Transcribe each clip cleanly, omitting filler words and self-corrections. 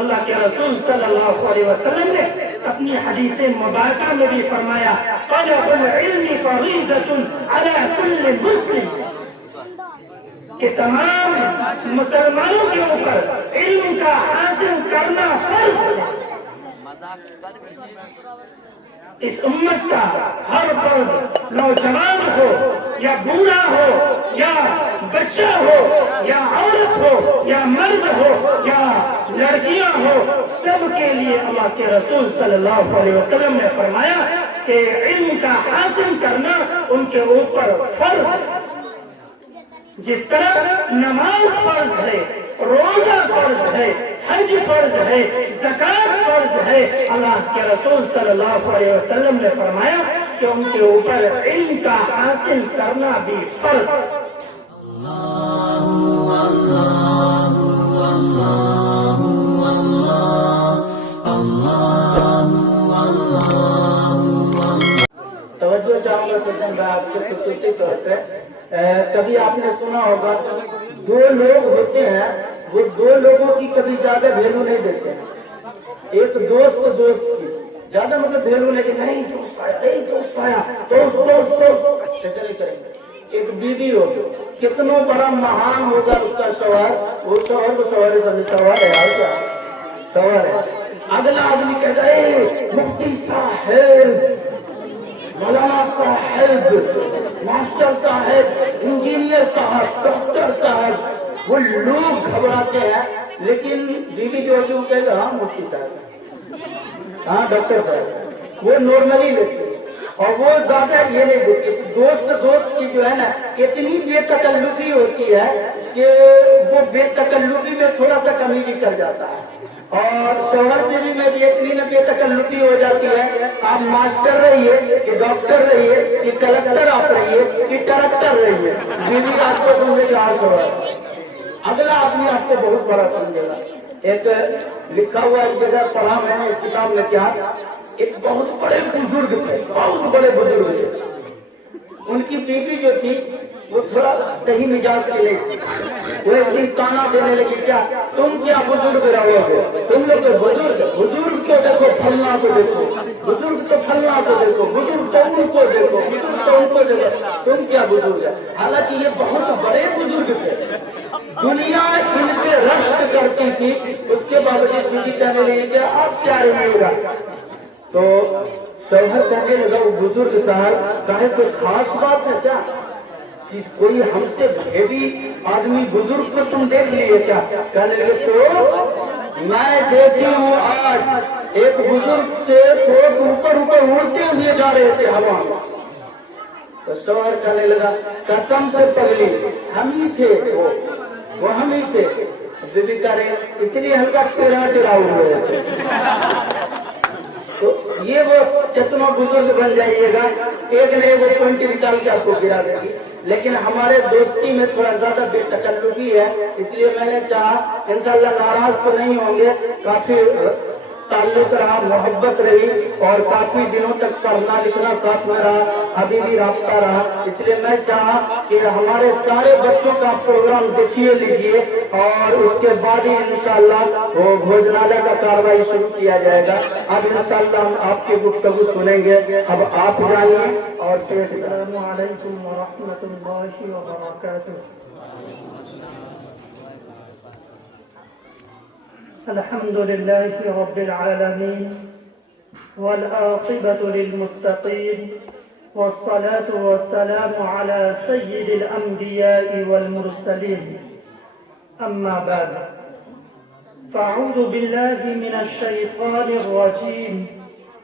اللہ کے رسول صلی اللہ علیہ وسلم نے اپنی حدیث مبارکہ میں بھی فرمایا طلب العلم فریضۃ علی کل مسلم، کہ تمام مسلمانوں کے اوپر علم کا حاصل کرنا فرض ہے۔ اس امت کا ہر فرد، نوجوان ہو یا بوڑھا ہو یا بچہ ہو یا عورت ہو یا مرد ہو یا لڑکیاں ہو، سب کے لیے اللہ کے رسول صلی اللہ علیہ وسلم نے فرمایا کہ علم کا حاصل کرنا ان کے اوپر فرض ہے۔ جس طرح نماز فرض ہے، روزہ فرض ہے، حج فرض ہے، زکوٰۃ فرض ہے، اللہ کے رسول صلی اللہ علیہ وسلم نے فرمایا کہ ان کے اوپر علم کا حاصل کرنا بھی فرض ہے۔ توجہ چاہوں گا سجن بھائی آپ سے خصوصی طور پہ، کبھی آپ نے سنا ہوگا دو لوگ ہوتے ہیں، وہ دو لوگوں کی کبھی زیادہ ویلو نہیں دیتے ہیں۔ ایک دوست کی زیادہ مطلب ویلو نہیں کہ نہیں دوست آیا دوست ایسے نہیں کریں گے۔ ایک بیوی ہوگی، کتنا بڑا مہان ہوگا اس کا شوہر، وہ شوہر کو شوہر ہے، اگلا آدمی کہتا ہے مفتی صاحب، مولانا صاحب، ماسٹر صاحب، انجینئر صاحب، ڈاکٹر صاحب، وہ لوگ گھبراتے ہیں، لیکن بیوی جو ہوگی وہ کہے گا ہاں مفتی صاحب، ہاں ڈاکٹر صاحب، وہ نارملی لیتے ہیں اور وہ زیادہ یہ نہیں دیتے۔ دوست کی جو ہے نا اتنی بے تکلفی ہوتی ہے کہ وہ بے تکلفی میں تھوڑا سا کمی بھی کر جاتا ہے، اور شوہر بیوی میں بھی اتنی بے تکلفی ہو جاتی ہے، آپ ماسٹر رہیے کہ ڈاکٹر رہیے کہ کلکٹر آپ رہیے کہ ٹرکٹر رہیے، بیوی آپ کو سمجھے گا شوہر، اگلا آدمی آپ کو بہت بڑا سمجھے گا۔ ایک لکھا ہوا ایک جگہ پڑھا میں نے اس کتاب میں کیا، ایک بہت بڑے بزرگ تھے، بہت بڑے بزرگ تھے، ان کی بیوی جو تھی وہ تھوڑا صحیح مزاج کی نہیں تھی، وہ ایک دن تانا دینے لگی کیا تم کیا بزرگ رہو گے، تم لوگ بزرگ تو دیکھو پھلنا کو دیکھو، بزرگ تو پھلنا کو دیکھو، بزرگ تو ان کو دیکھو، بزرگ تو ان کو دیکھو، تم کیا بزرگ ہے۔ حالانکہ یہ بہت بڑے بزرگ تھے، دنیا ان پہ رشک کرتی تھی، اس کے باوجود بیوی کہنے لگی کہ آپ کیا رہیے گا، تو شوہر کہنے لگا وہ بزرگ صاحب کہے کوئی خاص بات ہے کیا، کہ کوئی ہم سے بھیڑی آدمی بزرگ کو تم دیکھ لیے کیا، کہنے لگے تو میں دیکھی ہوں آج ایک بزرگ سے اوپر اڑتے ہوئے جا رہے تھے ہوا میں، تو شوہر کہنے لگا قسم سے پگلی ہم ہی تھے، وہ ہم ہی تھے، بیوی کہہ رہے اس لیے ہلکا ٹیڑھا ہوئے تھے۔ تو یہ وہ کتنا بزرگ بن جائیے گا، ایک نہیں وہ پوائنٹ نکال کے آپ کو گرا دے گی، لیکن ہمارے دوستی میں تھوڑا زیادہ بے تکلفی ہے، اس لیے میں نے چاہا انشاءاللہ ناراض تو نہیں ہوں گے، کافی تعلق رہا، محبت رہی اور کافی دنوں تک پڑھنا لکھنا ساتھ میں رہا، ابھی بھی رابطہ رہا، اس لیے میں چاہا کہ ہمارے سارے بچوں کا پروگرام دیکھیے لیجیے اور اس کے بعد ہی انشاءاللہ وہ بھوجنالیہ کا کاروائی شروع کیا جائے گا۔ اب انشاءاللہ ہم آپ کی گفتگو سنیں گے، اب آپ جانیے اور السلام علیکم ورحمۃ اللہ وبرکاتہ۔ الحمد لله رب العالمين والعاقبة للمتقين والصلاة والسلام على سيد الأنبياء والمرسلين، أما بعد فأعوذ بالله من الشيطان الرجيم،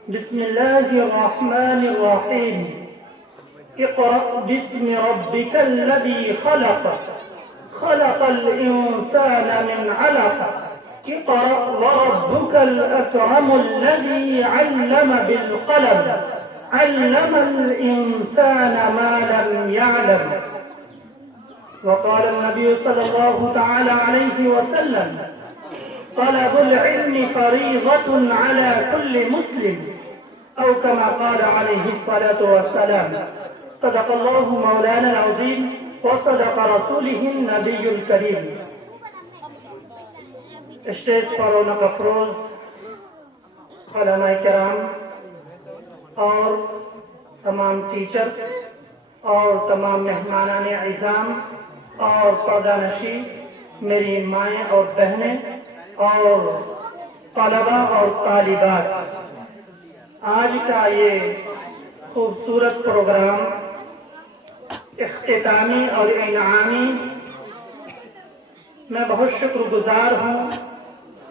بسم الله الرحمن الرحيم، اقرأ باسم ربك الذي خلق، خلق الإنسان من علق، اقرأ وربك الأكرم الذي علم بالقلم، علم الإنسان ما لم يعلم۔ وقال النبي صلى الله تعالى عليه وسلم طلب العلم فريضة على كل مسلم، أو كما قال عليه الصلاة والسلام۔ صدق الله مولانا العظيم وصدق رسوله النبي الكريم۔ اسٹیج پر رونق افروز علماء کرام اور تمام ٹیچرز اور تمام مہمانان اعظام اور پردہ نشین، میری مائیں اور بہنیں اور طلباء اور طالبات، آج کا یہ خوبصورت پروگرام اختتامی اور انعامی، میں بہت شکر گزار ہوں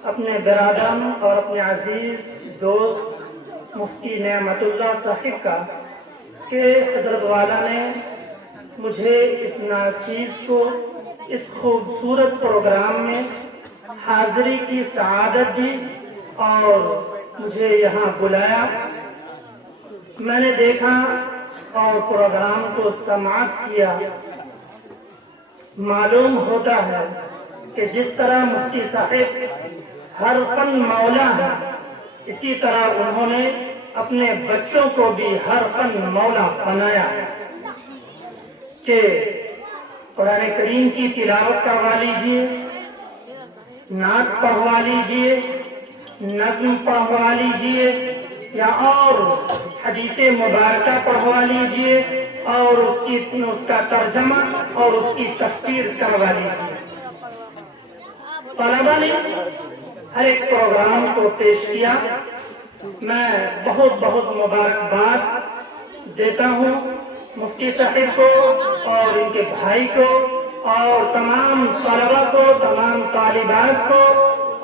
اپنے برادر اور اپنے عزیز دوست مفتی نعمت اللہ صاحب کا کہ حضرت والا نے مجھے اس ناچیز کو اس خوبصورت پروگرام میں حاضری کی سعادت دی اور مجھے یہاں بلایا۔ میں نے دیکھا اور پروگرام کو سماعت کیا۔ معلوم ہوتا ہے کہ جس طرح مفتی صاحب ہر فن مولا ہے، اسی طرح انہوں نے اپنے بچوں کو بھی ہر فن مولا بنایا کہ قرآن کریم کی تلاوت کروا لیجیے، نعت پڑھوا لیجیے، نظم پڑھوا لیجیے یا اور حدیث مبارکہ پڑھوا لیجیے اور اس کا ترجمہ اور اس کی تفسیر کروا لیجیے۔ طلباء نے ہر ایک پروگرام کو پیش کیا۔ میں بہت بہت مبارکباد دیتا ہوں مفتی صاحب کو اور ان کے بھائی کو اور تمام طلباء کو، تمام طالبات کو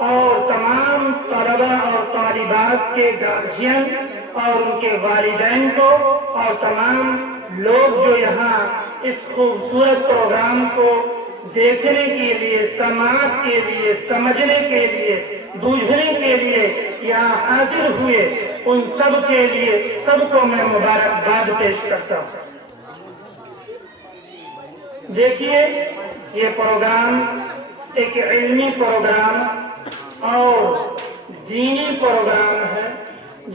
اور تمام طلباء اور طالبات کے گارجین اور ان کے والدین کو اور تمام لوگ جو یہاں اس خوبصورت پروگرام کو دیکھنے کے لیے، سماعت کے لیے، سمجھنے کے لیے، بوجھنے کے لیے یہاں حاضر ہوئے، ان سب کے لیے سب کو میں مبارکباد پیش کرتا ہوں۔ دیکھیے، یہ پروگرام ایک علمی پروگرام اور دینی پروگرام ہے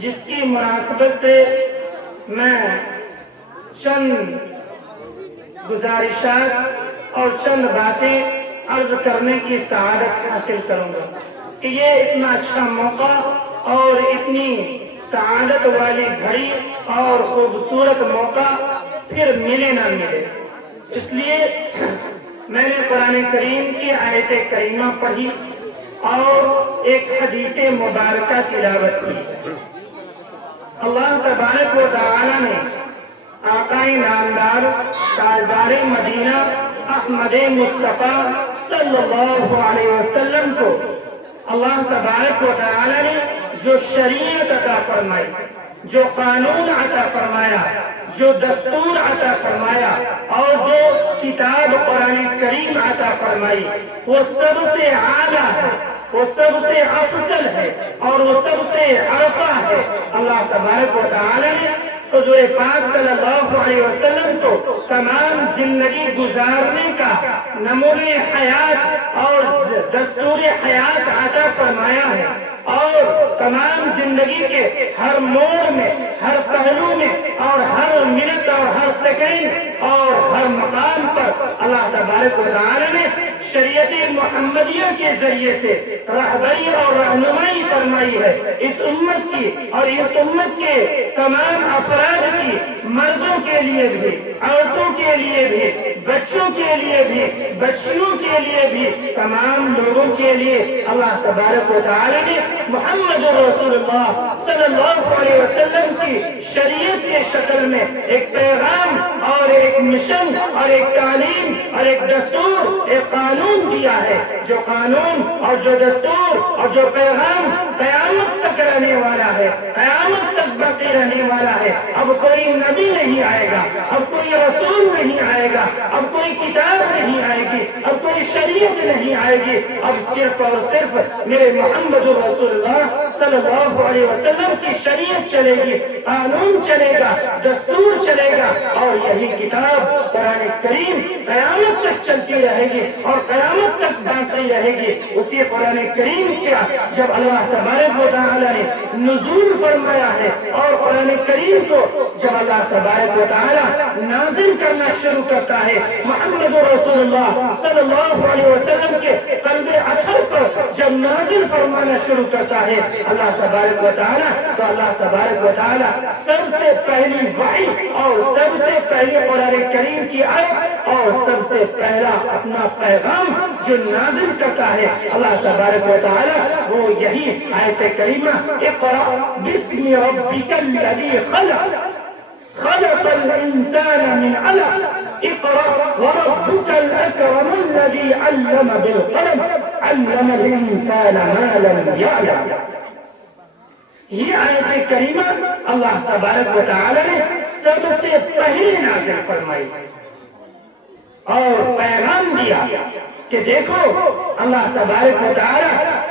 جس کی مناسبت سے میں چند گزارشات اور چند باتیں عرض کرنے کی سعادت حاصل کروں گا کہ یہ اتنا اچھا موقع اور اتنی سعادت والی گھڑی اور خوبصورت موقع پھر ملے نہ ملے۔ اس لیے میں نے قرآن کریم کی آیت کریمہ پڑھی اور ایک حدیث مبارکہ تلاوت کی۔ اللہ تبارک و تعالی نے آقائے نامدار تاجدار مدینہ احمد مصطفیٰ صلی اللہ علیہ وسلم کو اللہ تبارک و تعالی نے جو شریعت عطا فرمائی، جو قانون عطا فرمایا، جو دستور عطا فرمایا اور جو کتاب قرآن کریم عطا فرمائی، وہ سب سے اعلیٰ ہے، وہ سب سے افضل ہے اور وہ سب سے عرفہ ہے۔ اللہ تبارک و تعالی نے حضور پاک صلی اللہ علیہ وسلم کو تمام زندگی گزارنے کا نمونہ حیات اور دستور حیات عطا فرمایا ہے اور تمام زندگی کے ہر موڑ میں، ہر پہلو میں اور ہر منٹ اور ہر سیکنڈ اور ہر مقام پر اللہ تبارک و تعالی نے شریعت محمدیہ کے ذریعے سے رہبری اور رہنمائی فرمائی ہے اس امت کی اور اس امت کے تمام افراد کی، مردوں کے لیے بھی، عورتوں کے لیے بھی، بچوں کے لیے بھی، بچیوں کے لیے بھی، تمام لوگوں کے لیے اللہ تبارک و تعالی نے محمد رسول اللہ صلی اللہ علیہ وسلم کی شریعت کے شکل میں ایک پیغام اور ایک مشن اور ایک تعلیم اور ایک دستور، ایک قانون دیا ہے، جو قانون اور جو دستور اور جو پیغام قیامت تک رہنے والا ہے، قیامت تک باقی رہنے والا ہے۔ اب کوئی نبی نہیں آئے گا، اب کوئی رسول نہیں آئے گا، اب کوئی کتاب نہیں آئے گی، اب کوئی شریعت نہیں آئے گی، اب صرف اور صرف میرے محمد رسول اللہ صلی اللہ علیہ وسلم کی شریعت چلے گی، قانون چلے گا، دستور چلے گا اور یہی کتاب قرآن کریم قیامت تک چلتی رہے گی اور قیامت تک باقی رہے گی. اسی قرآن کریم کیا جب اللہ تبارک و تعالیٰ نے نزول فرمایا ہے اور قرآن کریم کو جب اللہ تبارک و تعالیٰ نازل کرنا شروع کرتا ہے محمد رسول اللہ صلی اللہ علیہ وسلم کے قلب اطہر پر جب نازل فرمانا شروع کرتا ہے اللہ تبارک و تعالیٰ, تو اللہ تبارک و تعالیٰ سب سے پہلی وحی اور سب سے پہلی قرآن کریم کی آیت اور سب سے پہلا اپنا پیغام جو نازل کرتا ہے اللہ تبارک و تعالیٰ وہ یہی آیت کریمہ اقرأ بسم ربک الذی خلق خلق الانسان من علق اقرأ وربك الاکرم الذی علم بالقلم علم الانسان ما لم يعلم. یہ آیت کریمہ اللہ تبارک و تعالی نے سب سے پہلے نازل فرمائی اور پیغام دیا کہ دیکھو اللہ تبارک و تعالی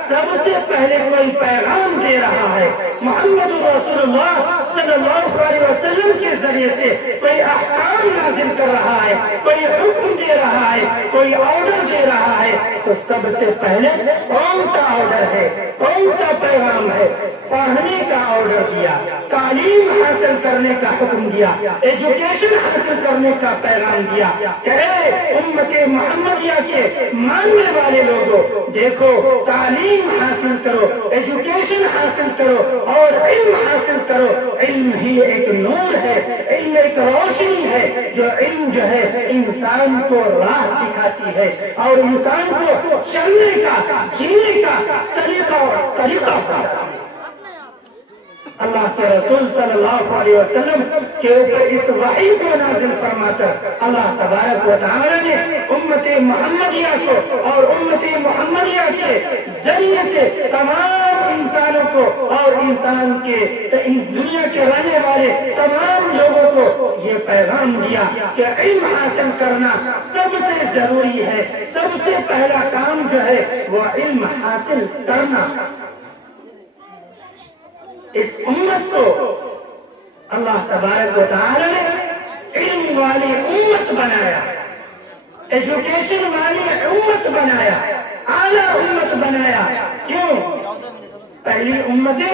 سب سے پہلے کوئی پیغام دے رہا ہے محمد رسول اللہ صلی اللہ علیہ وسلم کے ذریعے سے کوئی احکام نازل کر رہا ہے, کوئی حکم دے رہا ہے, کوئی آرڈر دے رہا ہے. تو سب سے پہلے کون سا آرڈر ہے, کون سا پیغام ہے؟ پڑھنے کا آرڈر دیا, تعلیم حاصل کرنے کا حکم دیا, ایجوکیشن حاصل کرنے کا پیغام دیا کہ اے امت محمدیہ کے ماننے والے لوگوں دیکھو تعلیم حاصل کرو, ایجوکیشن حاصل کرو اور علم حاصل کرو. علم ہی ایک نور ہے, علم ایک روشنی ہے جو علم جو ہے انسان کو راہ دکھاتی ہے اور انسان کو چلنے کا جینے کا سلیقہ اور طریقہ ہوتا ہے. اللہ کے رسول صلی اللہ علیہ وسلم کے اوپر اس وحی کو نازل فرما کر اللہ تبارک و تعالی نے امت محمدیہ کو اور امت محمدیہ کے ذریعے سے تمام انسانوں کو اور انسان کے دنیا کے رہنے والے تمام لوگوں کو یہ پیغام دیا کہ علم حاصل کرنا سب سے ضروری ہے. سب سے پہلا کام جو ہے وہ علم حاصل کرنا. اس امت کو اللہ تبارک و تعالی نے علم والی امت بنایا, ایجوکیشن والی امت بنایا, اعلیٰ امت بنایا. کیوں؟ پہلی امتیں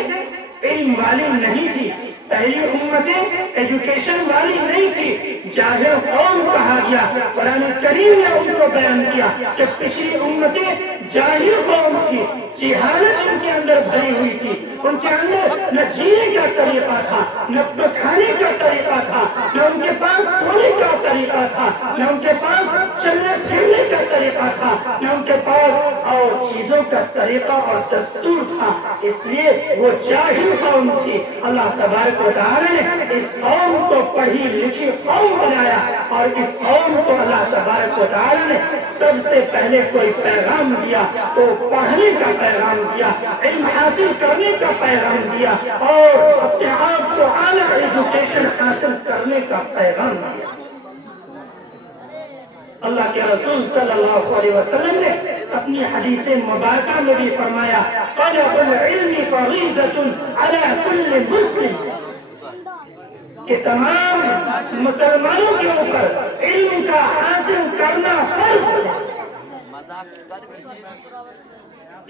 علم والی نہیں تھی, پہلی امتیں ایجوکیشن والی نہیں تھی, جاہل قوم کہا گیا. قرآن کریم نے ان کو بیان کیا کہ پچھلی امتیں جاہل قوم تھی, جہالت ان کے اندر بھری ہوئی تھی, ان کے اندر نہ جینے کا طریقہ تھا, نہ کھانے کا طریقہ تھا, نہ ان کے پاس سونے کا طریقہ تھا, نہ ان کے پاس چلنے پھرنے کا طریقہ تھا, نہ ان کے پاس اور چیزوں کا طریقہ اور دستور تھا. اس لیے وہ جاہل قوم تھی. اللہ تبارک و تعالی نے اس قوم کو پڑھی لکھی قوم بنایا اور اس قوم کو اللہ تبارک و تعالی نے سب سے پہلے کوئی پیغام دیا تو پڑھنے کا پیغام دیا, علم حاصل کرنے کا پیغام دیا اور اپنے آپ کو اعلیٰ ایجوکیشن حاصل کرنے کا پیغام دیا. اللہ کے رسول صلی اللہ علیہ وسلم نے اپنی حدیث مبارکہ میں بھی فرمایا طلب العلم فریضۃ علی کل مسلم, کہ تمام مسلمانوں کے اوپر علم کا حاصل کرنا فرض ہے.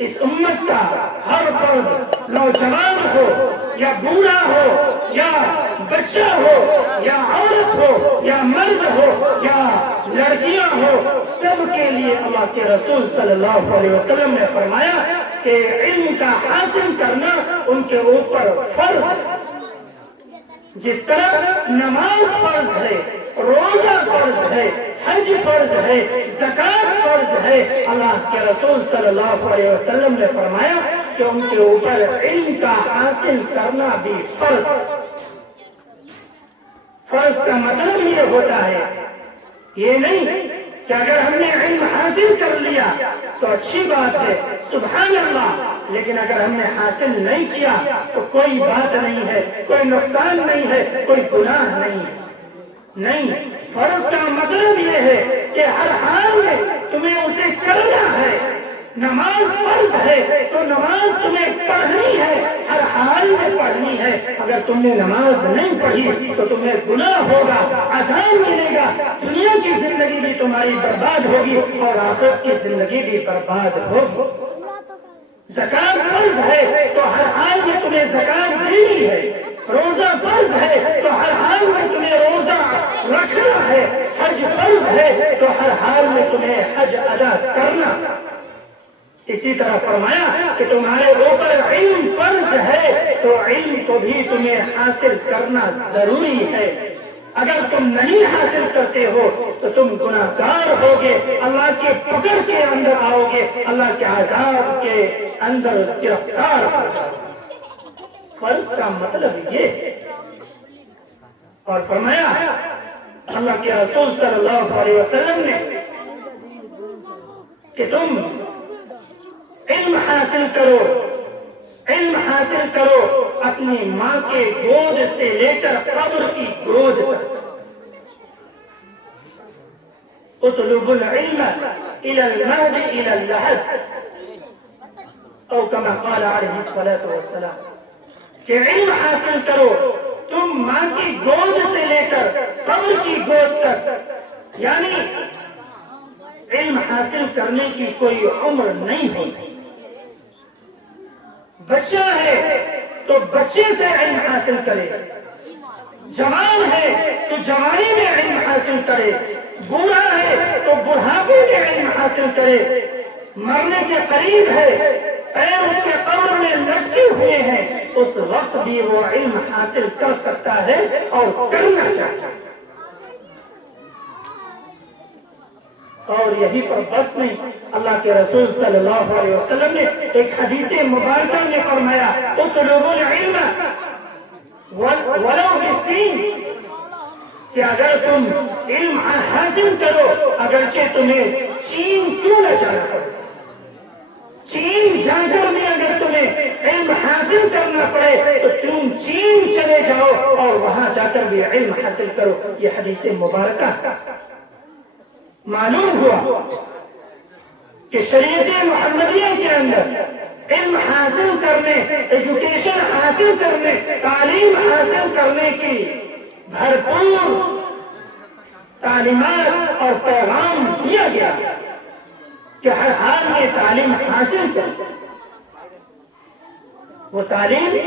اس امت کا ہر فرد نوجوان ہو یا بوڑھا ہو یا بچہ ہو یا عورت ہو یا مرد ہو یا لڑکیاں ہو, سب کے لیے اللہ کے رسول صلی اللہ علیہ وسلم نے فرمایا کہ علم کا حاصل کرنا ان کے اوپر فرض ہے. جس طرح نماز فرض ہے, روزہ فرض ہے, حج فرض ہے, زکات فرض ہے, اللہ کے رسول صلی اللہ علیہ وسلم نے فرمایا کہ ان کے اوپر علم کا حاصل کرنا بھی فرض ہے. فرض کا مطلب یہ ہوتا ہے, یہ نہیں کہ اگر ہم نے علم حاصل کر لیا تو اچھی بات ہے, سبحان اللہ, لیکن اگر ہم نے حاصل نہیں کیا تو کوئی بات نہیں ہے, کوئی نقصان نہیں ہے, کوئی گناہ نہیں ہے. نہیں, فرض کا مطلب یہ ہے کہ ہر حال میں تمہیں اسے کرنا ہے. نماز فرض ہے تو نماز تمہیں پڑھنی ہے, ہر حال میں پڑھنی نہیں ہے، اگر تم نے نماز نہیں پڑھی تو تمہیں گناہ ہوگا، عذاب ملے گا، دنیا کی زندگی بھی تمہاری برباد ہوگی اور آخرت کی زندگی بھی برباد ہوگی۔ زکات فرض ہے تو ہر حال میں تمہیں زکات دینی ہے، روزہ فرض ہے تو ہر حال میں تمہیں روزہ رکھنا ہے، حج فرض ہے تو ہر حال میں تمہیں حج ادا کرنا۔ اسی طرح فرمایا کہ تمہارے اوپر علم فرض ہے تو علم کو بھی تمہیں حاصل کرنا ضروری ہے، اگر تم نہیں حاصل کرتے ہو تو تم گناہگار ہوگے، اللہ کے پکڑ کے اندر آؤ گے، اللہ کے عذاب کے اندر گرفتار ہو جاؤ گے۔ فرض کا مطلب یہ ہے، اور فرمایا اللہ کے رسول صلی اللہ علیہ وسلم نے کہ تم علم حاصل کرو، علم حاصل کرو اپنی ماں کے گود سے لے کر قبر کی گود تک۔ اطلبوا العلم الى المهد الى اللحد، او كما قال علیہ الصلاة والسلام، کہ علم حاصل کرو تم ماں کی گود سے لے کر قبر کی گود تک، یعنی علم حاصل کرنے کی کوئی عمر نہیں ہوتی۔ بچہ ہے تو بچے سے علم حاصل کرے، جوان ہے تو جوانی میں علم حاصل کرے، بوڑھا ہے تو بڑھاپے میں علم حاصل کرے، مرنے کے قریب ہے، پیر اس کے قبر میں لٹکے ہوئے ہیں، اس وقت بھی وہ علم حاصل کر سکتا ہے اور کرنا چاہتا ہے۔ اور یہی پر بس نہیں، اللہ کے رسول صلی اللہ علیہ وسلم نے ایک حدیث مبارکہ میں فرمایا اطلبوا العلم ولو بالسین، کہ اگر تم علم حاصل کرو اگرچہ تمہیں چین کیوں نہ جانا پڑے، چین جا کر بھی اگر تمہیں علم حاصل کرنا پڑے تو تم چین چلے جاؤ اور وہاں جا کر بھی علم حاصل کرو۔ یہ حدیث مبارکہ معلوم ہوا کہ شریعت محمدیہ کے اندر علم حاصل کرنے، ایجوکیشن حاصل کرنے، تعلیم حاصل کرنے کی بھرپور تعلیمات اور پیغام دیا گیا کہ ہر حال میں تعلیم حاصل کرو، وہ تعلیم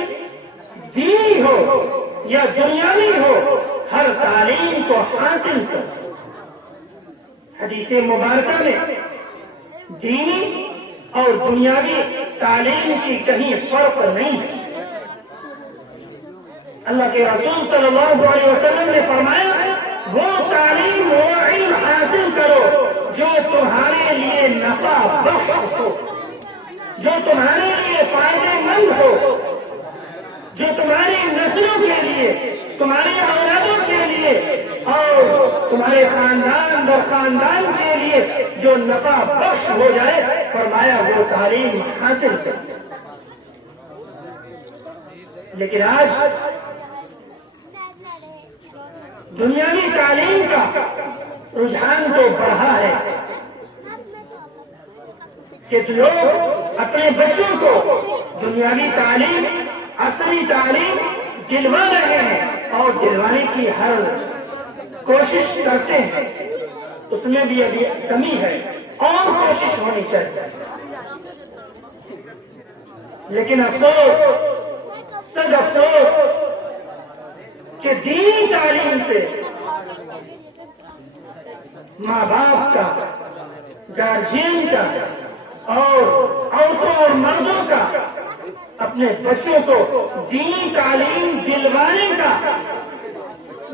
دینی ہو یا دنیاوی ہو، ہر تعلیم کو حاصل کرو۔ حدیث مبارکہ میں دینی اور دنیاوی تعلیم کی کہیں فرق نہیں ہے۔ اللہ کے رسول صلی اللہ علیہ وسلم نے فرمایا وہ تعلیم، وہ علم حاصل کرو جو تمہارے لیے نفع بخش ہو، جو تمہارے لیے فائدہ مند ہو، جو تمہاری نسلوں کے لیے، تمہاری اولادوں کے لیے اور تمہارے خاندان در خاندان کے لیے جو نفع بخش ہو جائے، فرمایا وہ تعلیم حاصل کرو۔ لیکن آج دنیاوی تعلیم کا رجحان تو بڑھا ہے کہ لوگ اپنے بچوں کو دنیاوی تعلیم، عصری تعلیم دلوا رہے ہیں اور دلوانے کی ہر کوشش کرتے ہیں، اس میں بھی ابھی کمی ہے اور کوشش ہونی چاہیے۔ لیکن افسوس، سد افسوس کہ دینی تعلیم سے ماں باپ کا، گارجین کا اور عورتوں اور مردوں کا اپنے بچوں کو دینی تعلیم دلوانے کا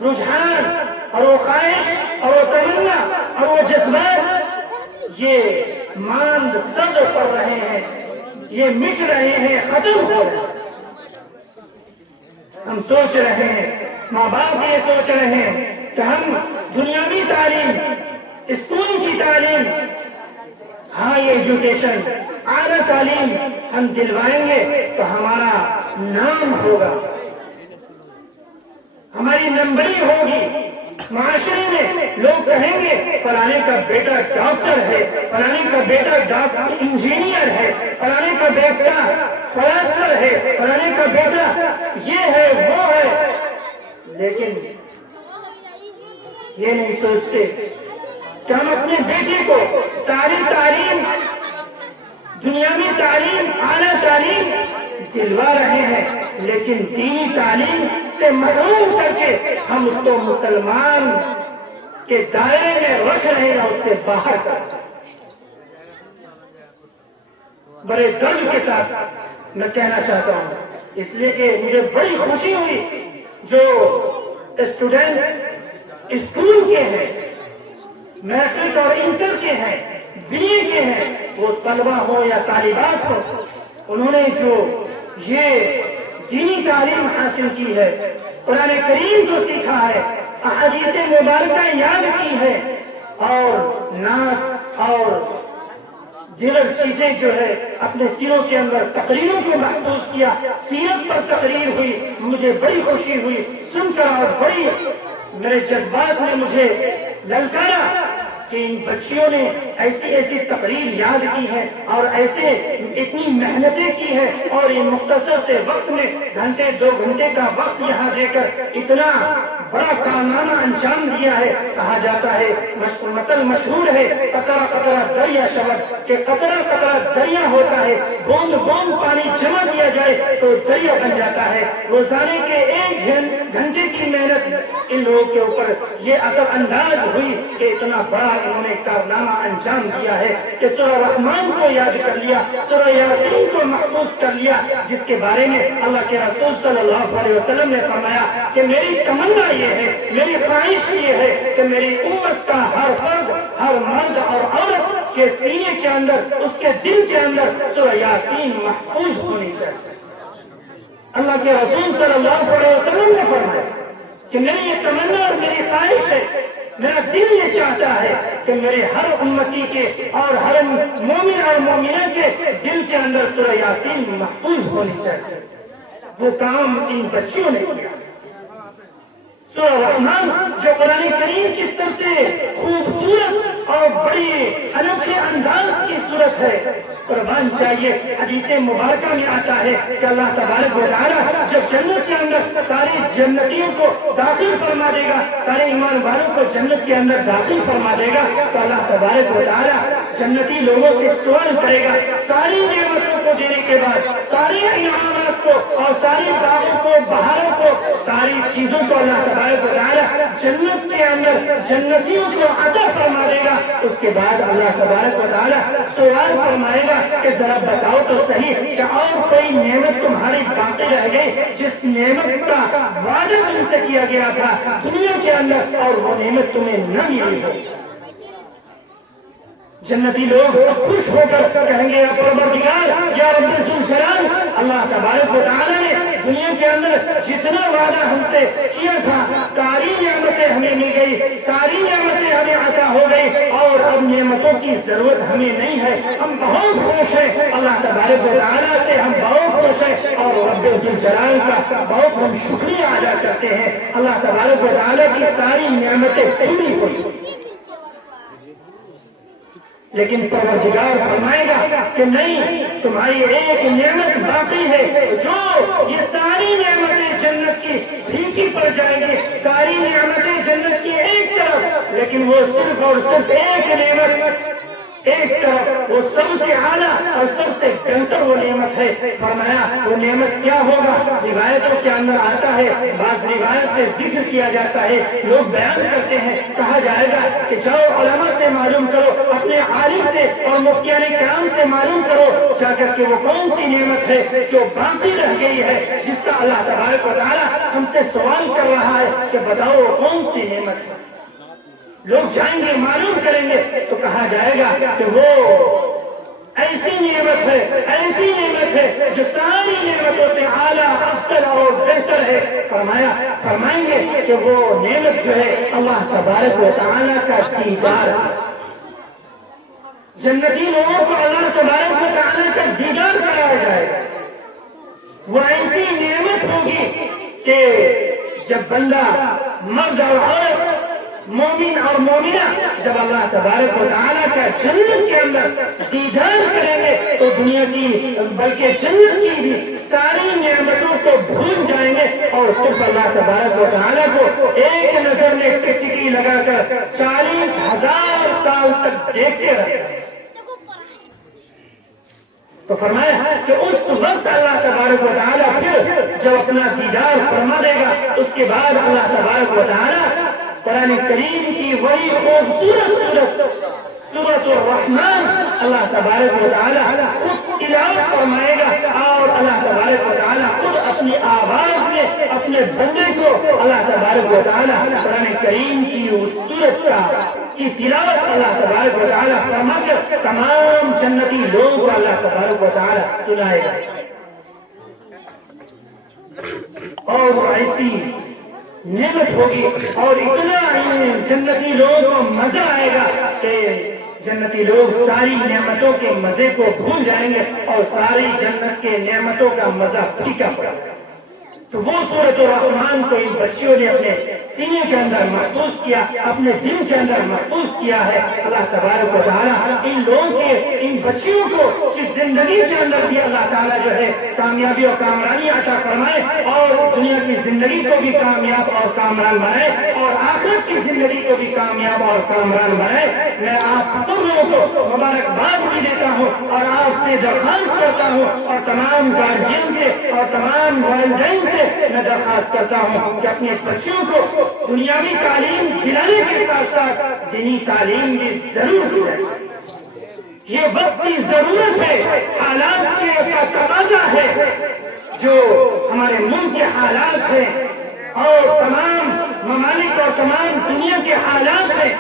رجحان اور وہ خواہش اور وہ تمنا اور وہ جذبات یہ ماند سد پڑ رہے ہیں، یہ مٹ رہے ہیں، ختم ہو رہے ہیں۔ ہم سوچ رہے ہیں، ماں باپ یہ سوچ رہے ہیں کہ ہم دنیاوی تعلیم، اسکول کی تعلیم، ہائی ایجوکیشن، اعلیٰ تعلیم ہم دلوائیں گے تو ہمارا نام ہوگا، ہماری نمبری ہوگی، معاشرے میں لوگ کہیں گے فلانے کا بیٹا ڈاکٹر ہے، فلانے کا بیٹا انجینئر ہے، فلانے کا بیٹا فلاسفر ہے، فلانے کا بیٹا یہ ہے وہ ہے، لیکن یہ نہیں سوچتے کہ ہم اپنے بیٹے کو ساری تعلیم، دنیاوی تعلیم، اعلیٰ تعلیم دلوا رہے ہیں، لیکن دینی تعلیم سے محروم کر کے ہم اس کو مسلمان کے دائرے میں رکھ رہے ہیں اور اس سے باہر کر رہے ہیں۔ بڑے درد کے ساتھ میں کہنا چاہتا ہوں، اس لیے کہ مجھے بڑی خوشی ہوئی جو اسٹوڈنٹس اسکول کے ہیں، میٹرک اور انٹر کے ہیں، بی اے کے ہیں، وہ طلبہ ہو یا طالبات ہو، انہوں نے جو یہ دینی تعلیم حاصل کی ہے، قرآن کریم کو سیکھا ہے، احادیث مبارکہ یاد کی ہے، اور نعت اور دیگر چیزیں جو ہے اپنے سیروں کے اندر تقریروں کو محفوظ کیا، سیرت پر تقریر ہوئی، مجھے بڑی خوشی ہوئی سن کر، اور بڑی میرے جذبات نے مجھے للکارا کہ ان بچیوں نے ایسی ایسی تقریر یاد کی ہے اور ایسے اتنی محنتیں کی ہے، اور یہ مختصر سے وقت میں گھنٹے 2 گھنٹے کا وقت یہاں دے کر اتنا بڑا کارنامہ انجام دیا ہے۔ کہا جاتا ہے، مثل مشہور ہے، قطرہ قطرہ دریا شود، کہ قطرہ قطرہ دریا ہوتا ہے، بوند بوند پانی جمع کیا جائے تو دریا بن جاتا ہے۔ روزانے کے 1 گھنٹے کی محنت ان لوگوں کے اوپر یہ اثر انداز ہوئی کہ اتنا بڑا انہوں نے کارنامہ انجام دیا ہے کہ سورہ رحمان کو یاد کر لیا، سورہ یاسین کو محفوظ کر لیا، جس کے بارے میں اللہ کے رسول صلی اللہ علیہ وسلم نے فرمایا کہ میری تمنا یہ ہے، میری خواہش یہ ہے کہ میری امت کا ہر فرد، ہر مرد اور عورت کے سینے کے اندر، اس کے دل کے اندر سورہ یاسین محفوظ ہونی چاہیے۔ اللہ کے رسول صلی اللہ علیہ وسلم نے فرمایا کہ میری یہ تمنا اور میری خواہش ہے، میرا دل یہ چاہتا ہے کہ میرے ہر امتی کے اور ہر مومن اور مومنہ کے دل کے اندر سورہ یاسین محفوظ ہونی چاہیے۔ وہ کام ان بچیوں نے کیا۔ سورہ رحمان جو قرآن کریم کی سب سے خوبصورت اور بڑی انوکھے انداز کی صورت ہے، قربان چاہیے، حدیث مبارکہ میں آتا ہے کہ اللہ تبارک و تعالی جب جنت کے اندر ساری جنتیوں کو داخل فرما دے گا، سارے ایمان والوں کو جنت کے اندر داخل فرما دے گا، تو اللہ تبارک و تعالی جنتی لوگوں سے سوال کرے گا، ساری نعمتوں کو دینے کے بعد، ساری انعامات کو اور ساری باغوں کو، بہاروں کو، ساری چیزوں کو اللہ تبارک و تعالی جنت کے اندر جنتیوں کو عطا فرما دے گا۔ اس کے بعد اللہ تبارک و تعالی سوال فرمائے گا کہ ذرا بتاؤ تو صحیح کہ اور کوئی نعمت تمہاری باقی رہ گئی جس نعمت کا وعدہ تم سے کیا گیا تھا دنیا کے اندر اور وہ نعمت تمہیں نہ ملی ہو۔ جنتی لوگ خوش ہو کر کہیں گے یا پروردگار یا رب ذوالجلال، اللہ تبارک و تعالی نے دنیا کے اندر جتنا وعدہ ہم سے کیا تھا ساری نعمتیں ہمیں مل گئی، ساری نعمتیں ہمیں عطا ہو گئی، اور اب نعمتوں کی ضرورت ہمیں نہیں ہے، ہم بہت خوش ہیں اللہ تبارک و تعالی سے، ہم بہت خوش ہیں اور رب ذوالجلال کا بہت ہم شکریہ ادا کرتے ہیں۔ اللہ تبارک و تعالی کی ساری نعمتیں پوری ہوئی، لیکن پروردگار فرمائے گا کہ نہیں، تمہاری ایک نعمت باقی ہے، جو یہ ساری نعمتیں جنت کی پھیکی پڑ جائیں گی، ساری نعمتیں جنت کی ایک طرف، لیکن وہ صرف اور صرف ایک نعمت ایک طرف، وہ سب سے اعلیٰ اور سب سے بہتر وہ نعمت ہے۔ فرمایا وہ نعمت کیا ہوگا؟ روایتوں کے اندر آتا ہے، بعض روایت سے ذکر کیا جاتا ہے، لوگ بیان کرتے ہیں، کہا جائے گا کہ جاؤ علماء سے معلوم کرو، اپنے عالم سے اور مفتیان کرام سے معلوم کرو جا کر کہ وہ کون سی نعمت ہے جو باقی رہ گئی ہے، جس کا اللہ تبارک و تعالی ہم سے سوال کر رہا ہے کہ بتاؤ وہ کون سی نعمت ہے۔ لوگ جائیں گے، معلوم کریں گے، تو کہا جائے گا کہ وہ ایسی نعمت ہے، ایسی نعمت ہے جو ساری نعمتوں سے اعلیٰ، افضل اور بہتر ہے۔ فرمائیں گے کہ وہ نعمت جو ہے اللہ تبارک و تعالیٰ کا دیدار ہے۔ جنتی لوگوں کو اللہ تبارک و تعالیٰ کا دیدار کرایا جائے گا۔ وہ ایسی نعمت ہوگی کہ جب بندہ، مرد اور عورت مومن اور مومنہ جب اللہ تبارک و تعالیٰ کا جنت کے اندر دیدار کریں گے تو دنیا کی بلکہ جنت کی بھی ساری نعمتوں کو بھول جائیں گے اور صرف اللہ تبارک و تعالیٰ کو ایک نظر میں ٹکٹکی لگا کر 40,000 سال تک دیکھتے رہیں گے۔ تو فرمایا کہ اس وقت اللہ تبارک و تعالیٰ پھر جب اپنا دیدار فرما دے گا اس کے بعد اللہ تبارک و تعالیٰ قرآن کریم کی وہی خوبصورت سورۃ الرحمن اللہ تبارک و تعالیٰ خود تلاوت فرمائے گا اور اللہ تبارک و تعالیٰ خود اپنی آواز میں اپنے بندے کو اللہ تبارک و تعالیٰ قرآن کریم کی اس سورت کی تلاوت اللہ تبارک و تعالیٰ فرما کر تمام جنتی لوگوں کو اللہ تبارک و تعالیٰ سنائے گا اور ایسی نعمت ہوگی اور اتنا جنتی لوگوں کو مزہ آئے گا کہ جنتی لوگ ساری نعمتوں کے مزے کو بھول جائیں گے اور ساری جنت کے نعمتوں کا مزہ پھیکا پڑا گا۔ تو وہ سورۃ الرحمن کو ان بچیوں نے اپنے سینے کے اندر محفوظ کیا، اپنے دل کے اندر محفوظ کیا ہے۔ اللہ تبارک و تعالیٰ ان لوگوں کے ان بچیوں کو کی زندگی کے اندر بھی اللہ تعالیٰ جو ہے کامیابی اور کامرانی عطا فرمائے اور دنیا کی زندگی کو بھی کامیاب اور کامران بنائے اور آخرت کی زندگی کو بھی کامیاب اور کامران بنائے۔ میں آپ سب لوگوں کو مبارکباد بھی دیتا ہوں اور آپ سے درخواست کرتا ہوں اور تمام گارجین سے اور تمام والدین سے میں درخواست کرتا ہوں کہ اپنے بچوں کو دنیاوی تعلیم دلانے کے ساتھ ساتھ دینی تعلیم بھی ضرور دلائیں۔ یہ وقت کی ضرورت ہے، حالات کا تقاضا ہے، جو ہمارے ملک کے حالات ہیں اور تمام ممالک اور تمام دنیا کے حالات ہیں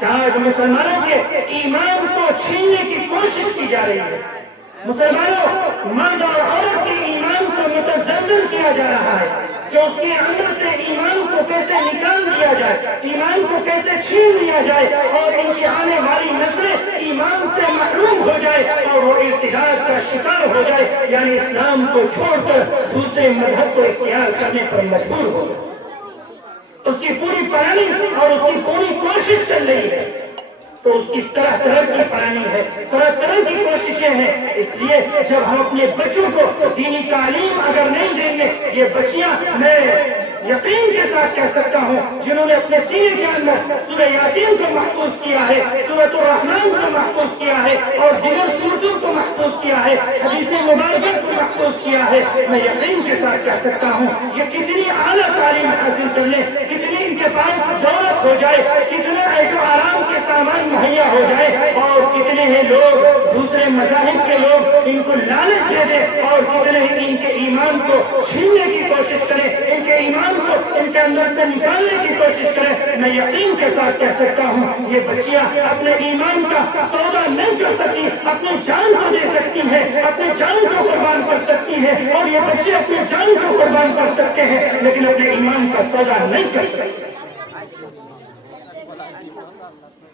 کہ آج مسلمانوں کے ایمان کو چھیننے کی کوشش کی جا رہی ہے۔ مسلمانوں مرد اور عورت کے ایمان کو متزلزل کیا جا رہا ہے کہ اس کے اندر سے ایمان کو کیسے نکال دیا جائے، ایمان کو کیسے چھین لیا جائے اور ان کی آنے والی نسلیں ایمان سے محروم ہو جائے اور وہ ارتداد کا شکار ہو جائے، یعنی اسلام کو چھوڑ کر دوسرے مذہب کو اختیار کرنے پر مجبور ہو جائے۔ اس کی پوری پلاننگ اور اس کی پوری کوشش چل رہی ہے، تو اس کی طرح طرح کی پلاننگ ہے، طرح طرح کی کوششیں ہیں۔ اس لیے جب ہم اپنے بچوں کو دینی تعلیم اگر نہیں دیں گے، یہ بچیاں میں یقین کے ساتھ کہہ سکتا ہوں جنہوں نے اپنے سینے کے اندر سورہ یاسین کو محفوظ کیا ہے، سورۃ الرحمن کو محفوظ کیا ہے اور دیگر سورتوں کو محفوظ کیا ہے، حدیث مبارکہ کو محفوظ کیا ہے، میں یقین کے ساتھ کہہ سکتا ہوں یہ کتنی اعلیٰ تعلیم حاصل کر لیں، کتنی ان کے پاس دولت ہو جائے، کتنے عیش و آرام کے سامان مہیا ہو جائے اور کتنے ہیں لوگ دوسرے مذاہب کے لوگ ان کو لالچ دے دے اور کتنے ان کے ایمان کو چھیننے کی کوشش کریں، ان کے ایمان کو ان کے اندر سے نکالنے کی کوشش کریں۔ میں یقین کے ساتھ کہہ سکتا ہوں یہ بچیاں اپنے ایمان کا سودا نہیں کر سکتی، اپنی جان کو دے سکتی ہیں، اپنے جان کو قربان کر سکتی ہیں اور یہ بچے اپنی جان کو قربان کر سکتے ہیں لیکن اپنے ایمان کا سودا نہیں کر سکتے۔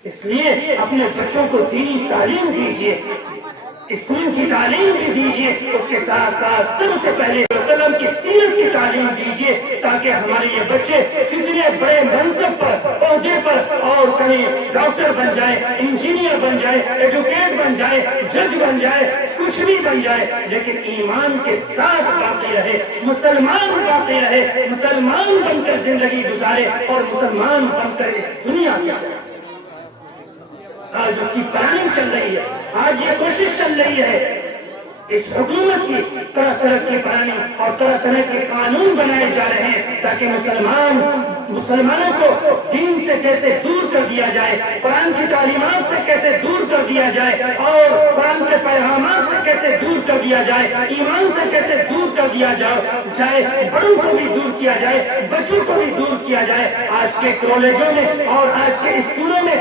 اس لیے اپنے بچوں کو دینی تعلیم دیجیے، اسکول کی تعلیم بھی دیجیے، اس کے ساتھ ساتھ سب سے پہلے وسلم کی سیرت کی تعلیم دیجیے تاکہ ہمارے یہ بچے کتنے بڑے منصب پر، عہدے پر اور کہیں ڈاکٹر بن جائے، انجینئر بن جائے، ایڈوکیٹ بن جائے، جج بن جائے، کچھ بھی بن جائے لیکن ایمان کے ساتھ باقی رہے، مسلمان باقی رہے، مسلمان بن کر زندگی گزارے اور مسلمان بن کر اس دنیا سے جائے۔ آج اس کی پلاننگ چل رہی ہے، آج یہ کوشش چل رہی ہے اس حکومت کی، طرح طرح کی پلاننگ اور طرح طرح کے قانون بنائے جا رہے ہیں تاکہ مسلمانوں کو دین سے کیسے دور کر دیا جائے، قرآن کی تعلیمات سے کیسے دور کر دیا جائے اور قرآن کے پیغامات سے کیسے دور کر دیا جائے، ایمان سے کیسے دور کر دیا جائے، بڑوں کو بھی دور کیا جائے، بچوں کو بھی دور کیا جائے۔ آج کے کالجوں میں اور آج کے اسکولوں میں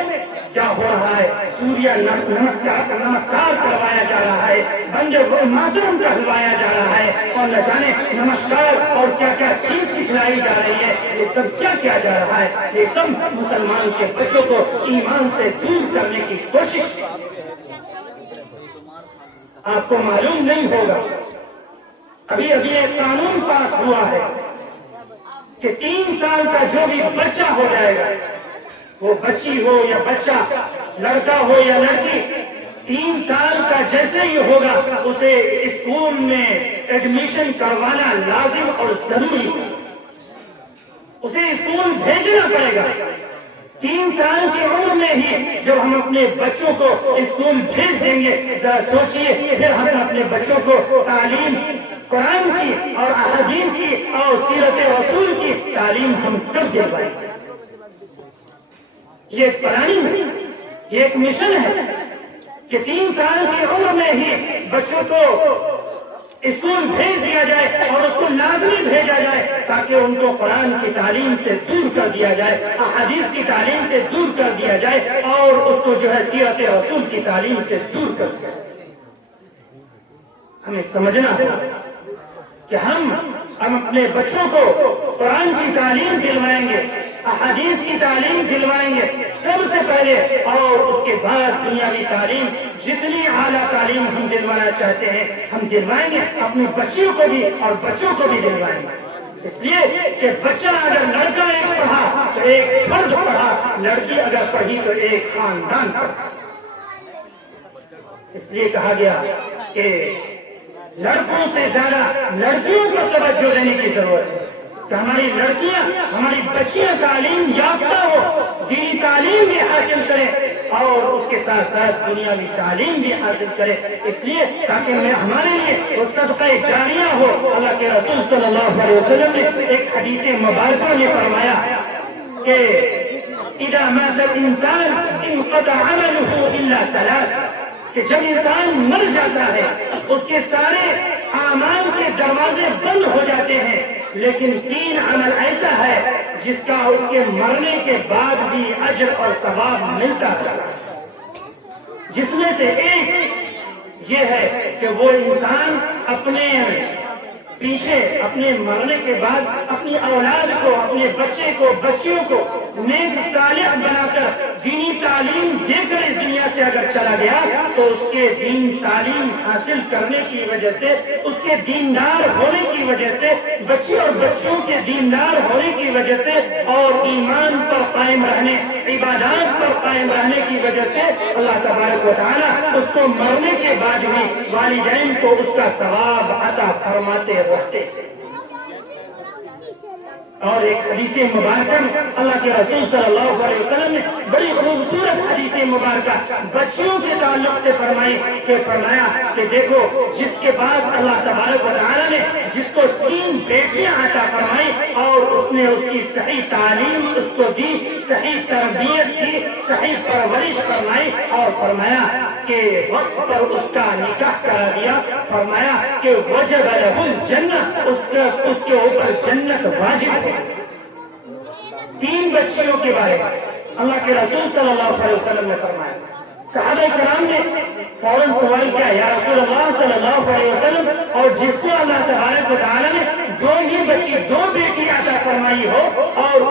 کیا ہو رہا ہے؟ سوریہ نمسکار کروایا جا رہا ہے، بندے ماترم کہلوایا جا رہا ہے اور نہ جانے نمسکار اور کیا کیا چیز سکھلائی جا رہی ہے۔ یہ سب کیا کیا جا رہا ہے؟ یہ سب مسلمان کے بچوں کو ایمان سے دور کرنے کی کوشش۔ آپ کو معلوم نہیں ہوگا ابھی ایک قانون پاس ہوا ہے کہ 3 سال کا جو بھی بچہ ہو جائے گا وہ بچی ہو یا بچہ، لڑکا ہو یا لڑکی، 3 سال کا جیسے ہی ہوگا اسے اسکول میں ایڈمیشن کروانا لازم اور ضروری ہے، اسے اسکول بھیجنا پڑے گا۔ 3 سال کی عمر میں ہی جب ہم اپنے بچوں کو اسکول بھیج دیں گے، ذرا سوچئے پھر ہم اپنے بچوں کو تعلیم قرآن کی اور احادیث کی اور سیرت رسول کی تعلیم ہم کب دے پائیں گے؟ یہ ایک پلاننگ ہے، یہ ایک مشن ہے کہ 3 سال کی عمر میں ہی بچوں کو اسکول بھیج دیا جائے اور اس کو لازمی بھیجا جائے تاکہ ان کو قرآن کی تعلیم سے دور کر دیا جائے، احادیث کی تعلیم سے دور کر دیا جائے اور اس کو جو ہے سیرت رسول کی تعلیم سے دور کر دیا جائے۔ ہمیں سمجھنا ہوگا کہ ہم اپنے بچوں کو قرآن کی تعلیم دلوائیں گے، احادیث کی تعلیم دلوائیں گے سب سے پہلے، اور اس کے بعد دنیاوی تعلیم، جتنی اعلیٰ تعلیم ہم دلوانا چاہتے ہیں ہم دلوائیں گے، اپنی بچیوں کو بھی اور بچوں کو بھی دلوائیں گے۔ اس لیے کہ بچہ اگر لڑکا ایک پڑھا تو ایک فرد پڑھا، لڑکی اگر پڑھی تو ایک خاندان پڑھا۔ اس لیے کہا گیا کہ لڑکوں سے زیادہ لڑکیوں کو توجہ دینے کی ضرورت ہے کہ ہماری لڑکیاں، ہماری بچیاں تعلیم یافتہ ہو، دینی تعلیم بھی حاصل کریں اور اس کے ساتھ ساتھ دنیاوی تعلیم بھی حاصل کریں، اس لیے تاکہ ہمارے لیے وہ صدقہ جاریہ ہو۔ اللہ کے رسول صلی اللہ علیہ وسلم نے ایک حدیث مبارکہ میں فرمایا کہ اذا مات الانسان انقطع عمله الا ثلاث، کہ جب انسان مر جاتا ہے اس کے سارے اعمال کے دروازے بند ہو جاتے ہیں، لیکن 3 عمل ایسا ہے جس کا اس کے مرنے کے بعد بھی اجر اور ثواب ملتا ہے، جس میں سے ایک یہ ہے کہ وہ انسان اپنے پیچھے اپنے مرنے کے بعد اپنی اولاد کو، اپنے بچے کو، بچیوں کو نیک صالح بنا کر دینی تعلیم دے کر اس دنیا سے اگر چلا گیا تو اس کے دین تعلیم حاصل کرنے کی وجہ سے، اس کے دیندار ہونے کی وجہ سے، بچے اور بچوں کے دیندار ہونے کی وجہ سے اور ایمان پر قائم رہنے، عبادات پر قائم رہنے کی وجہ سے اللہ تبارک و تعالیٰ اس کو مرنے کے بعد بھی والدین کو اس کا ثواب عطا فرماتے رہتے ہیں۔ اور ایک حدیث مبارکہ میں اللہ کے رسول صلی اللہ علیہ وسلم نے بڑی خوبصورت حدیث مبارکہ بچیوں کے تعلق سے فرمایا کہ دیکھو، جس کے پاس اللہ تبارک و تعالیٰ نے جس کو 3 بیٹیاں عطا فرمائی اور اس نے اس کی صحیح تعلیم اس کو دی، صحیح تربیت کی، صحیح پرورش فرمائی اور فرمایا کہ وقت پر اس کا نکاح کرا دیا، فرمایا کہ وجب لہ الجنہ، اس کے اوپر جنت واجب ہے۔ 3 بچیوں کے بارے میں اللہ کے رسول صلی اللہ علیہ وسلم نے فرمایا۔ صحابہ کرام نے فوراً سوال کیا، یا رسول اللہ صلی اللہ علیہ وسلم، اور جس کو اللہ تبارک و تعالیٰ نے 2 ہی بچی، 2 بیٹی عطا فرمائی ہو اور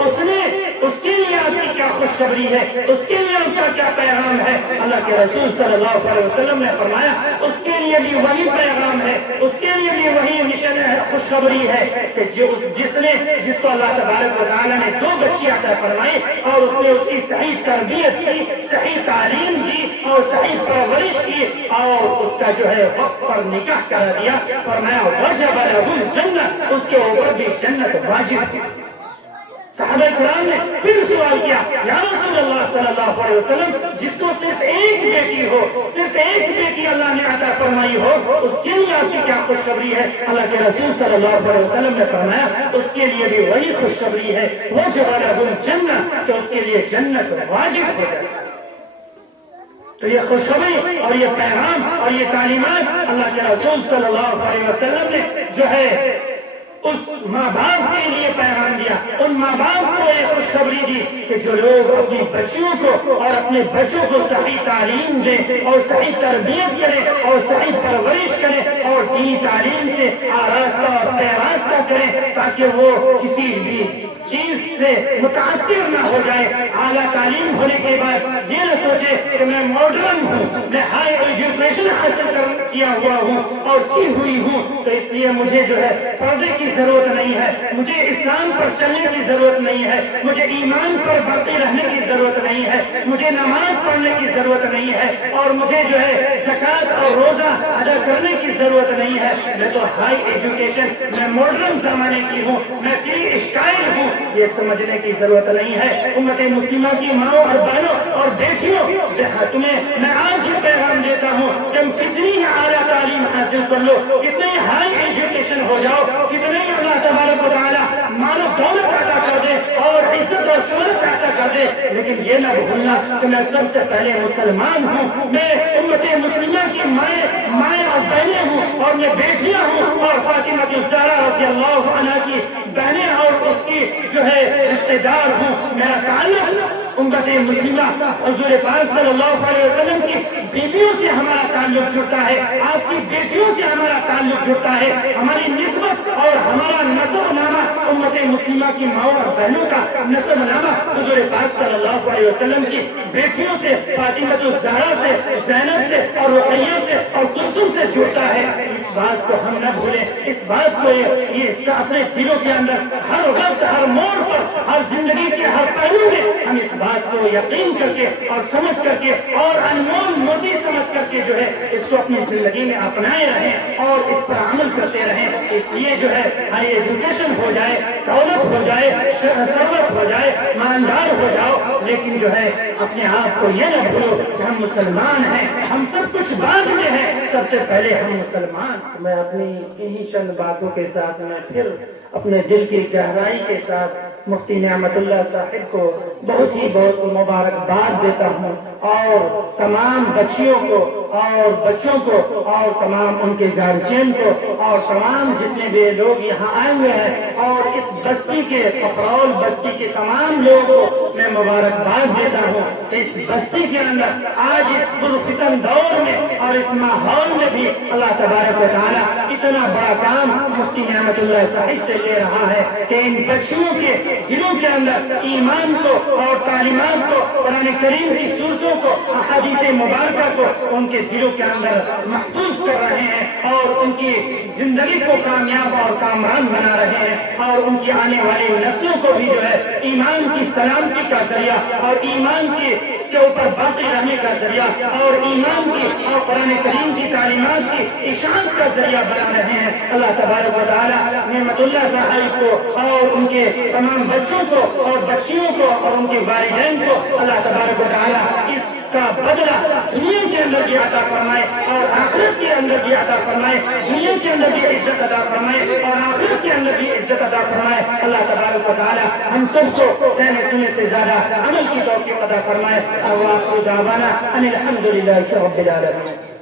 اس کے لیے آپ کی کیا خوشخبری ہے، اس کے لیے آپ کا کیا پیغام ہے؟ اللہ کے رسول صلی اللہ علیہ وسلم نے فرمایا اس کے لیے بھی وہی پیغام ہے، اس کے لیے بھی وہی مشن ہے، خوشخبری ہے کہ جس کو اللہ تبارک و تعالیٰ نے 2 بچی عطا فرمائی اور اس نے اس کی صحیح تربیت کی، صحیح تعلیم دی اور صحیح پرورش کی اور اس کا جو ہے وقت پر نکاح کرا دیا، فرمایا وجب لہ الجنہ، اس کے اوپر بھی جنت واجب ہے۔ صحابہ کرام نے پھر سوال کیا، یا رسول اللہ صلی اللہ علیہ وسلم، جس کو صرف ایک بیٹی ہو، صرف ایک بیٹی اللہ نے عطا فرمائی ہو، اس کے لیے آپ کی کیا خوشخبری ہے؟ اللہ کے رسول صلی اللہ علیہ وسلم نے فرمایا اس کے لیے بھی وہی خوشخبری ہے، وجب لہ الجنہ، کہ اس کے لیے جنت واجب ہے۔ تو یہ خوشخبری اور یہ پیغام اور یہ تعلیمات اللہ کے رسول صلی اللہ علیہ وسلم نے جو ہے اس ماں باپ کے لیے پیغام دیا، ان ماں باپ کو یہ خوشخبری دی کہ جو لوگ اپنی بچیوں کو اور اپنے بچوں کو صحیح تعلیم دیں اور صحیح تربیت کریں اور صحیح پرورش کریں اور دینی تعلیم سے آراستہ اور پیراستہ وابستہ کریں تاکہ وہ کسی بھی چیز سے متاثر نہ ہو جائے. اعلیٰ تعلیم ہونے کے بعد یہ نہ سوچے کہ میں ماڈرن ہوں, میں ہائی ایجوکیشن حاصل کیا ہوا ہوں اور کی ہوئی ہوں, تو اس لیے مجھے جو ہے پردے کی ضرورت نہیں ہے, مجھے اسلام پر چلنے کی ضرورت نہیں ہے, مجھے ایمان پر باقی رہنے کی ضرورت نہیں ہے, مجھے نماز پڑھنے کی ضرورت نہیں ہے, اور مجھے جو ہے زکوٰۃ اور روزہ ادا کرنے کی ضرورت نہیں ہے. میں تو ہائی ایجوکیشن, میں ماڈرن زمانے کی ہوں, میں فری اسٹائل ہوں, یہ سمجھنے کی ضرورت نہیں ہے. امت مسلمہ کی ماؤں اور بہنوں اور بیٹیوں, تمہیں میں آج یہ پیغام دیتا ہوں کہ تم کتنی اعلیٰ تعلیم حاصل کر لو, کتنے ہائی ایجوکیشن ہو جاؤ, کتنے اللہ تبارک و تعالیٰ مال و دولت عطا کر دے اور عزت اور شہرت عطا کر دے, لیکن یہ نہ بھولنا کہ میں سب سے پہلے مسلمان ہوں, میں امت مسلمہ کی مائیں اور بہنیں ہوں, اور میں بیٹیاں ہوں, اور فاطمہ الزہرا رضی اللہ عنہا کی بہنیں اور اس کی جو ہے رشتے دار ہوں. میرا تعلق امت مسلمہ حضور پاک صلی اللہ علیہ وسلم کی بیویوں سے ہمارا تعلق جڑتا ہے, آپ کی بیٹیوں سے ہمارا تعلق جڑتا ہے. ہماری نسبت اور ہمارا نسب نامہ امت مسلمہ کی ماؤں اور بہنوں کا نسب نامہ حضور پاک صلی اللہ علیہ وسلم کی بیٹیوں سے, فاطمہ الزہرا سے, زینب سے اور رقیہ سے اور کلثوم سے جڑتا ہے. اس بات کو ہم نہ بھولیں, اس بات کو یہ اپنے دلوں کے اندر ہر وقت, ہر موڑ پر, ہر زندگی کے ہر پہلو میں ہم اس بات کو یقین کر کے اور سمجھ کر کے اور انمول موتی سمجھ کر کے جو ہے اس کو اپنی زندگی میں اپنائے رہیں اور اس پر عمل کرتے رہیں. اس لیے جو ہے ہائی ایجوکیشن ہو جائے, دولت ہو جائے, ثروت ہو جائے, مالدار ہو جاؤ, لیکن جو ہے اپنے آپ کو یہ نہ بھولو کہ ہم مسلمان ہیں, ہم سب کچھ بعد میں ہیں, سب سے پہلے ہم مسلمان. میں اپنی انہی چند باتوں کے ساتھ میں پھر اپنے دل کی گہرائی کے ساتھ مفتی نعمت اللہ صاحب کو بہت مبارکباد دیتا ہوں, اور تمام بچیوں کو اور بچوں کو اور تمام ان کے گارجین کو اور تمام جتنے بھی لوگ یہاں آئے ہوئے ہیں اور اس بستی کے پپرول بستی کے تمام لوگوں کو میں مبارکباد دیتا ہوں. اس بستی کے اندر آج اس پرفتن دور میں اور اس ماحول میں بھی اللہ تبارک و تعالیٰ اتنا بڑا کام مفتی نعمت اللہ صاحب سے لے رہا ہے کہ ان بچیوں کے دلوں کے اندر ایمان کو اور تعلیمات کو, قرآن کریم کی صورتوں کو, احادیث مبارکہ کو ان کے دلوں کے اندر محفوظ کر رہے ہیں اور ان کی زندگی کو کامیاب اور کامران بنا رہے ہیں, اور ان کی آنے والی نسلوں کو بھی جو ہے ایمان کی سلامتی کا ذریعہ اور ایمان کے اوپر باقی رہنے کا ذریعہ اور ایمان کی اور قرآن کریم کی تعلیمات کی اشاعت کا ذریعہ بنا رہے ہیں. اللہ تبارک و تعالیٰ نعمت اللہ صاحب کو اور ان کے تمام بچوں کو اور بچیوں کو اور ان کے والدین کو اللہ تبارک و تعالیٰ اس کا بدلہ دنیا کے اندر بھی عطا فرمائے اور آخرت کے اندر بھی عطا فرمائے, دنیا کے اندر بھی عزت عطا فرمائے اور آخرت کے اندر بھی عزت عطا فرمائے. اللہ تبارک و تعالیٰ ہم سب کو کہنے سننے سے زیادہ عمل کی توفیق عطا فرمائے. اور آخر دعوانا ان الحمد للہ رب العالمین.